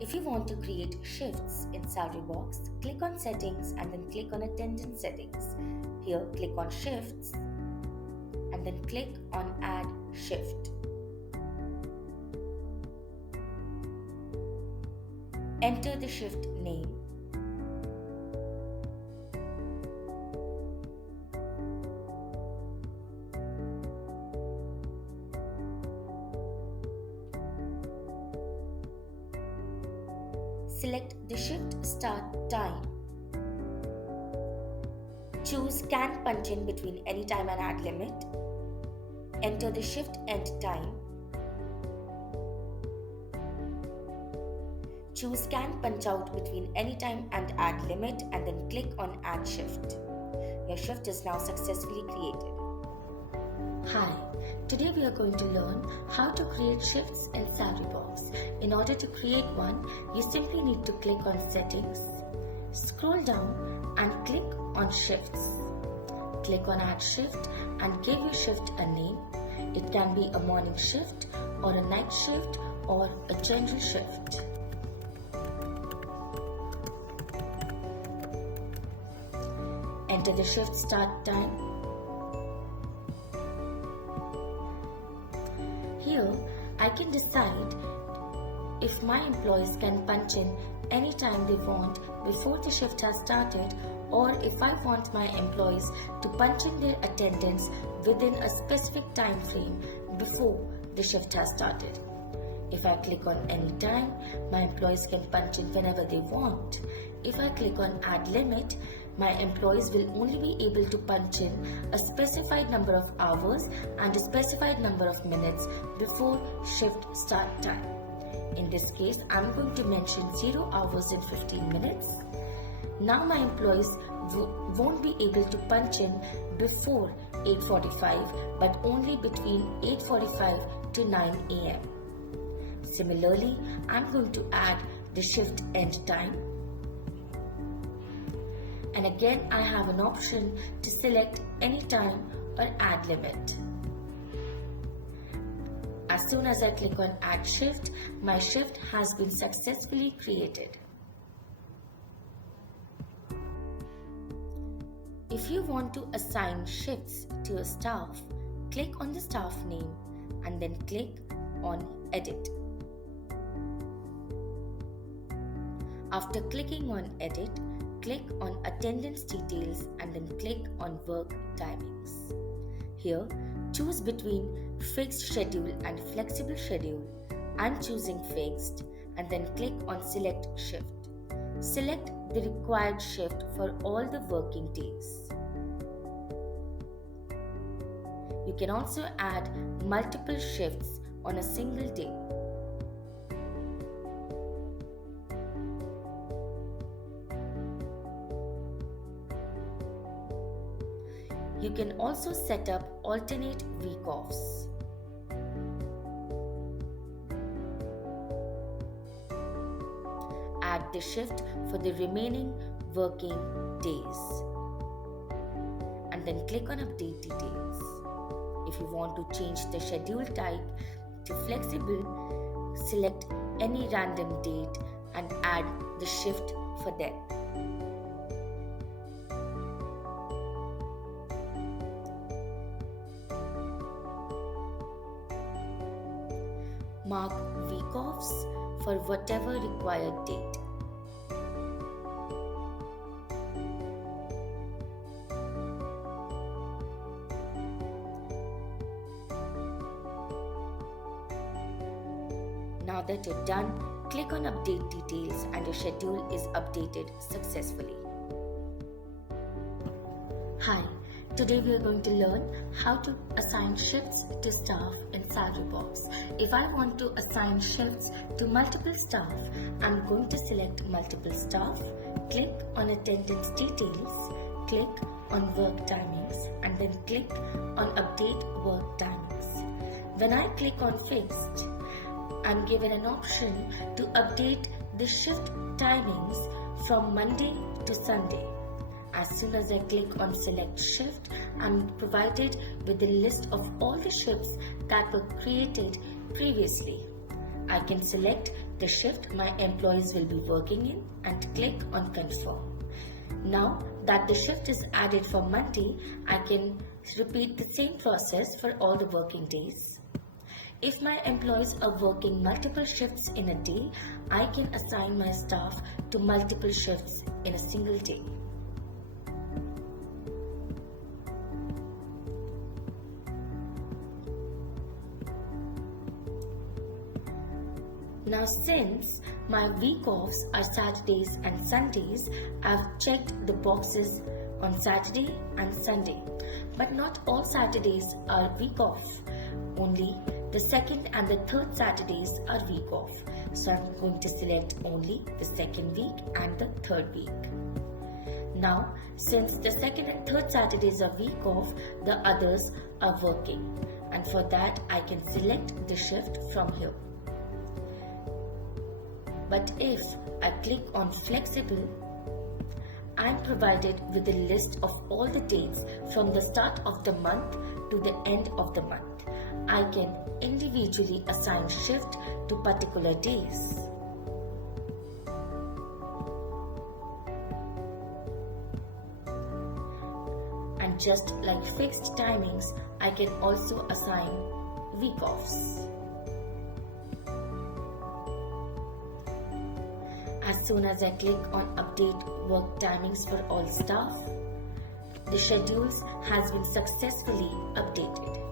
If you want to create shifts in SalaryBox, click on Settings and then click on Attendance Settings. Here, click on Shifts and then click on Add Shift. Enter the shift name. Select the shift start time. Choose Can Punch In between any time and add limit. Enter the shift end time. Choose Can Punch Out between any time and add limit and then click on Add Shift. Your shift is now successfully created. Hi, today we are going to learn how to create shifts in SalaryBox. In order to create one, you simply need to click on Settings, scroll down and click on Shifts. Click on Add Shift and give your shift a name. It can be a morning shift or a night shift or a general shift. Enter the shift start time. Here, I can decide if my employees can punch in any time they want before the shift has started, or if I want my employees to punch in their attendance within a specific time frame before the shift has started. If I click on any time, my employees can punch in whenever they want. If I click on Add Limit, my employees will only be able to punch in a specified number of hours and a specified number of minutes before shift start time. In this case, I'm going to mention 0 hours and 15 minutes. Now my employees won't be able to punch in before 8:45 but only between 8:45 to 9 a.m. Similarly, I'm going to add the shift end time. And again, I have an option to select any time or add limit. As soon as I click on Add Shift, my shift has been successfully created. If you want to assign shifts to a staff, click on the staff name and then click on Edit. After clicking on Edit, click on Attendance Details and then click on Work Timings. Here, choose between Fixed Schedule and Flexible Schedule. I'm choosing Fixed and then click on Select Shift. Select the required shift for all the working days. You can also add multiple shifts on a single day. You can also set up alternate week offs. Add the shift for the remaining working days. And then click on Update Details. If you want to change the schedule type to flexible, select any random date and add the shift for that. Mark week offs for whatever required date. Now that you're done, click on Update Details and your schedule is updated successfully. Hi, today we are going to learn how to assign shifts to staff in SalaryBox. If I want to assign shifts to multiple staff, I'm going to select multiple staff, click on Attendance Details, click on Work Timings and then click on Update Work Timings. When I click on Fixed, I'm given an option to update the shift timings from Monday to Sunday. As soon as I click on Select Shift, I'm provided with a list of all the shifts that were created previously. I can select the shift my employees will be working in and click on confirm. Now that the shift is added for Monday, I can repeat the same process for all the working days. If my employees are working multiple shifts in a day, I can assign my staff to multiple shifts in a single day. Now since my week offs are Saturdays and Sundays, I've checked the boxes on Saturday and Sunday. But not all Saturdays are week off. Only the second and the third Saturdays are week off. So I'm going to select only the second week and the third week. Now, since the second and third Saturdays are week off, the others are working. And for that, I can select the shift from here. But if I click on flexible, I am provided with a list of all the dates from the start of the month to the end of the month. I can individually assign shift to particular days. And just like fixed timings, I can also assign week offs. As soon as I click on update work timings for all staff, the schedules has been successfully updated.